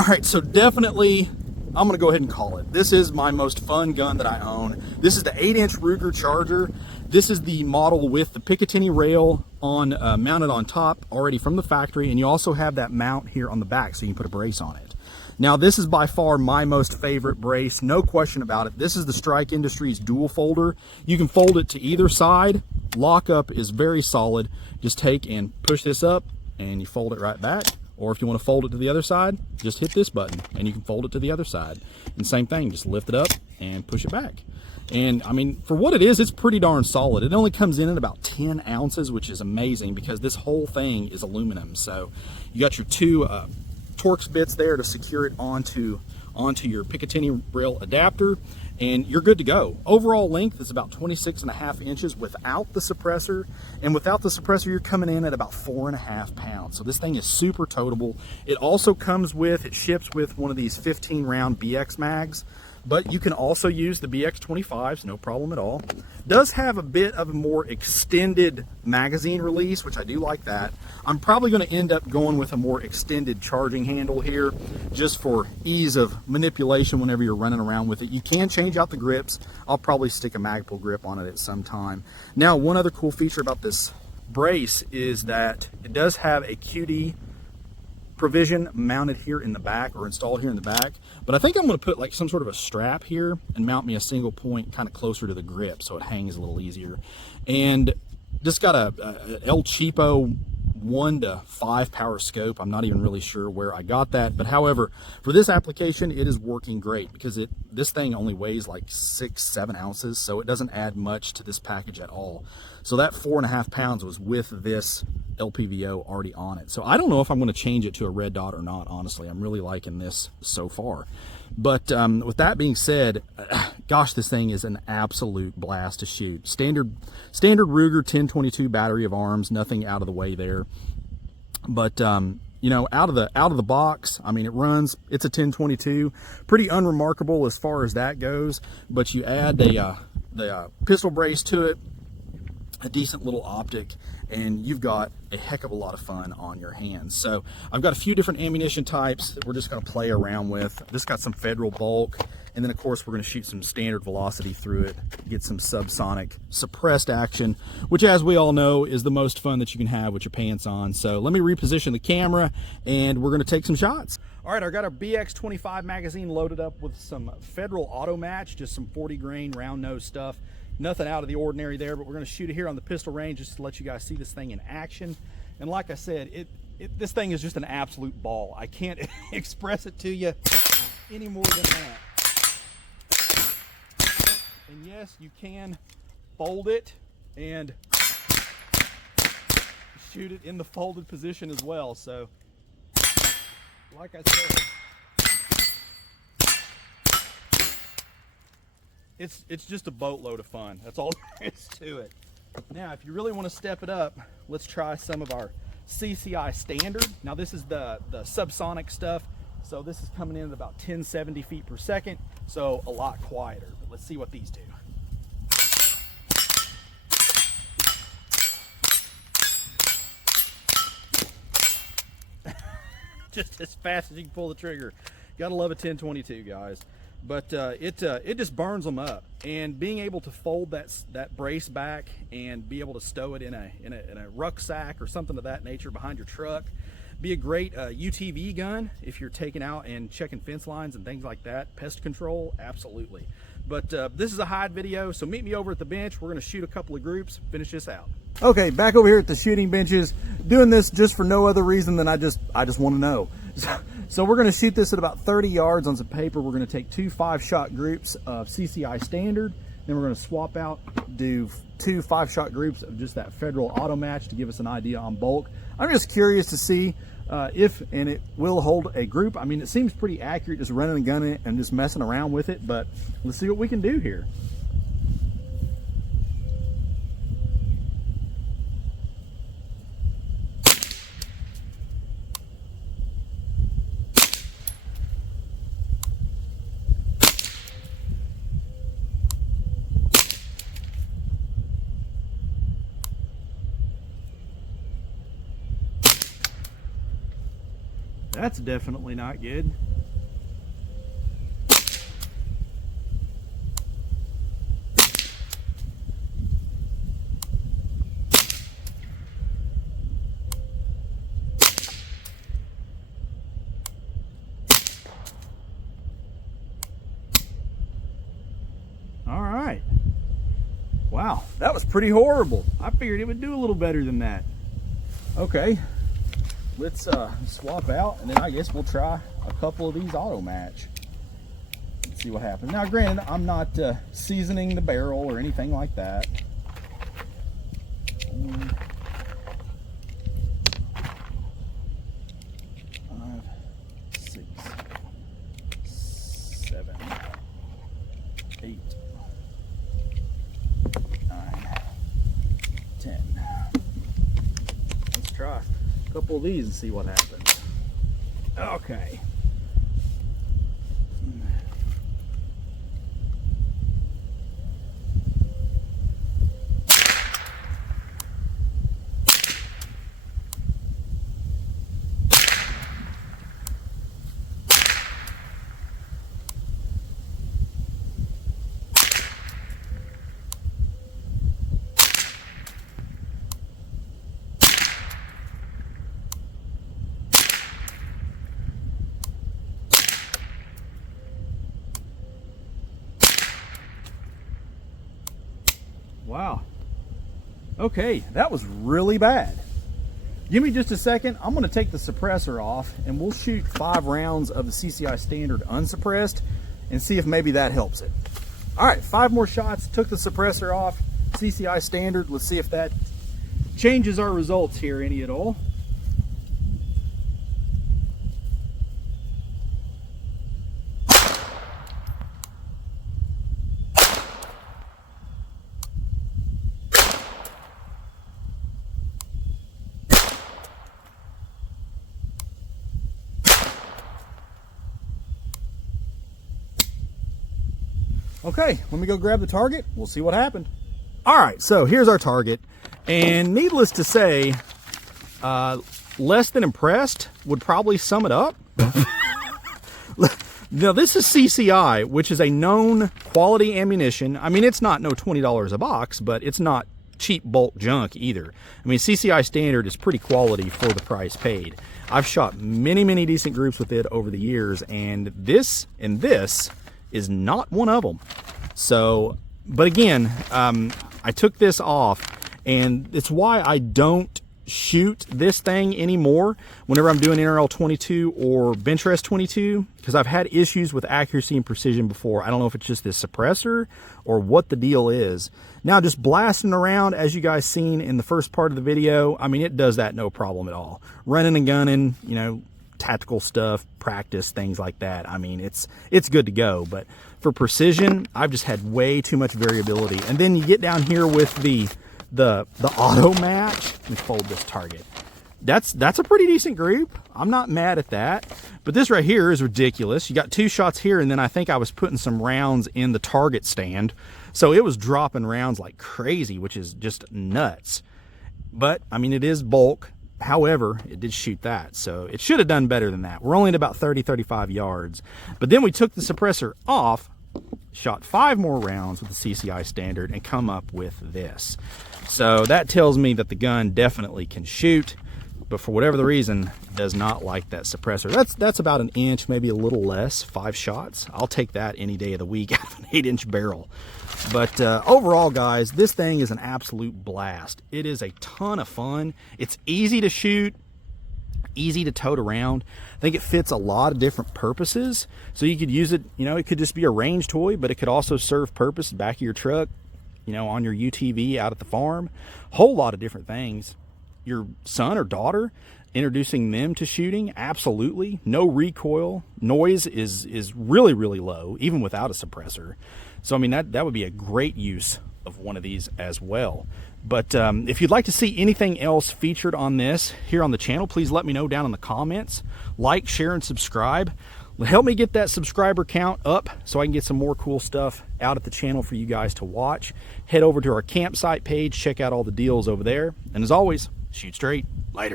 All right, so definitely I'm gonna go ahead and call it. This is my most fun gun that I own. This is the 8-inch Ruger Charger. This is the model with the Picatinny rail on mounted on top already from the factory, and you also have that mount here on the back so you can put a brace on it. Now this is by far my most favorite brace, no question about it. This is the Strike Industries dual folder. You can fold it to either side. Lockup is very solid. Just take and push this up and you fold it right back. Or if you want to fold it to the other side, just hit this button and you can fold it to the other side. And same thing, just lift it up and push it back. And I mean, for what it is, it's pretty darn solid. It only comes in at about 10 ounces, which is amazing because this whole thing is aluminum. So you got your two Torx bits there to secure it onto your Picatinny rail adapter, and you're good to go. Overall length is about 26.5 inches without the suppressor, and without the suppressor you're coming in at about 4.5 pounds. So this thing is super totable. It also comes with, it ships with one of these 15 round BX mags, but you can also use the BX25s, no problem at all. Does have a bit of a more extended magazine release, which I do like that. I'm probably going to end up going with a more extended charging handle here, just for ease of manipulation whenever you're running around with it. You can change out the grips. I'll probably stick a Magpul grip on it at some time. Now, one other cool feature about this brace is that it does have a QD provision mounted here in the back, or installed here in the back, but I think I'm going to put like some sort of a strap here and mount me a single point kind of closer to the grip so it hangs a little easier. And just got a El Cheapo 1 to 5 power scope. I'm not even really sure where I got that, but however, for this application it is working great because this thing only weighs like 6-7 ounces, so it doesn't add much to this package at all. So that 4.5 pounds was with this LPVO already on it. So I don't know if I'm going to change it to a red dot or not, honestly. I'm really liking this so far. But with that being said, gosh, this thing is an absolute blast to shoot. Standard Ruger 1022 battery of arms, nothing out of the way there. But you know, out of the box, I mean, it's a 1022, pretty unremarkable as far as that goes. But you add the pistol brace to it, a decent little optic, and you've got a heck of a lot of fun on your hands. So I've got a few different ammunition types that we're just going to play around with. Just got some Federal bulk, and then of course we're going to shoot some standard velocity through it, get some subsonic suppressed action, which as we all know is the most fun that you can have with your pants on. So let me reposition the camera and we're going to take some shots. All right, I got our BX25 magazine loaded up with some Federal auto match, just some 40 grain round nose stuff. Nothing out of the ordinary there, but we're going to shoot it here on the pistol range just to let you guys see this thing in action. And like I said, this thing is just an absolute ball. I can't express it to you any more than that. And yes, you can fold it and shoot it in the folded position as well. So, like I said, it's just a boatload of fun. That's all there is to it. Now, if you really want to step it up, let's try some of our CCI standard. Now, this is the subsonic stuff. So this is coming in at about 1070 feet per second. So a lot quieter. But let's see what these do. Just as fast as you can pull the trigger. Gotta love a 1022, guys. But it just burns them up, and being able to fold that brace back and be able to stow it in a rucksack or something of that nature behind your truck, be a great UTV gun if you're taking out and checking fence lines and things like that. Pest control, absolutely. But this is a hide video, so meet me over at the bench. We're going to shoot a couple of groups, finish this out. Okay, back over here at the shooting benches, doing this just for no other reason than I just want to know. So we're going to shoot this at about 30 yards on some paper. We're going to take 2 5-shot groups of CCI standard. Then we're going to swap out, do 2 5-shot groups of just that Federal auto match to give us an idea on bulk. I'm just curious to see if and it will hold a group. I mean, it seems pretty accurate just running and gunning it and just messing around with it, but let's see what we can do here. That's definitely not good. Wow, that was pretty horrible. I figured it would do a little better than that. Okay, let's swap out, and then I guess we'll try a couple of these auto match. Let's see what happens. Now, granted, I'm not seasoning the barrel or anything like that. 5, 6, 7, 8, 9, 10. Let's try a couple of these and see what happens. Okay. Wow. Okay, that was really bad. Give me just a second. I'm going to take the suppressor off and we'll shoot 5 rounds of the CCI Standard unsuppressed and see if maybe that helps it. All right, 5 more shots. Took the suppressor off. CCI Standard. Let's see if that changes our results here any at all. Okay, let me go grab the target. We'll see what happened. All right, so here's our target. And needless to say, less than impressed would probably sum it up. Now, this is CCI, which is a known quality ammunition. I mean, it's not no $20 a box, but it's not cheap bulk junk either. I mean, CCI Standard is pretty quality for the price paid. I've shot many, many decent groups with it over the years, and this is not one of them. So, but again, I took this off, and it's why I don't shoot this thing anymore whenever I'm doing NRL 22 or bench rest 22, because I've had issues with accuracy and precision before. I don't know if it's just this suppressor or what the deal is. Now, just blasting around, as you guys seen in the first part of the video, I mean, it does that no problem at all. Running and gunning, you know, tactical stuff, practice, things like that. I mean, it's good to go. But for precision, I've just had way too much variability. And then you get down here with the auto match. Let me fold this target. That's a pretty decent group. I'm not mad at that. But this right here is ridiculous. You got 2 shots here, and then I think I was putting some rounds in the target stand. So it was dropping rounds like crazy, which is just nuts. But, I mean, it is bulk. However, it did shoot that, so it should have done better than that. We're only at about 30-35 yards. But then we took the suppressor off, shot 5 more rounds with the CCI Standard, and come up with this. So that tells me that the gun definitely can shoot, but for whatever the reason, does not like that suppressor. That's about an inch, maybe a little less, 5 shots. I'll take that any day of the week out of an 8-inch barrel. But overall, guys, this thing is an absolute blast. It is a ton of fun. It's easy to shoot, easy to tote around. I think it fits a lot of different purposes. So you could use it, you know, it could just be a range toy, but it could also serve purpose back of your truck, you know, on your UTV out at the farm. Whole lot of different things. Your son or daughter, introducing them to shooting, absolutely. No recoil. Noise is really, really low, even without a suppressor. So, I mean, that would be a great use of one of these as well. But if you'd like to see anything else featured on this here on the channel, please let me know down in the comments. Like, share, and subscribe. Help me get that subscriber count up so I can get some more cool stuff out at the channel for you guys to watch. Head over to our campsite page, check out all the deals over there. And as always, shoot straight. Later.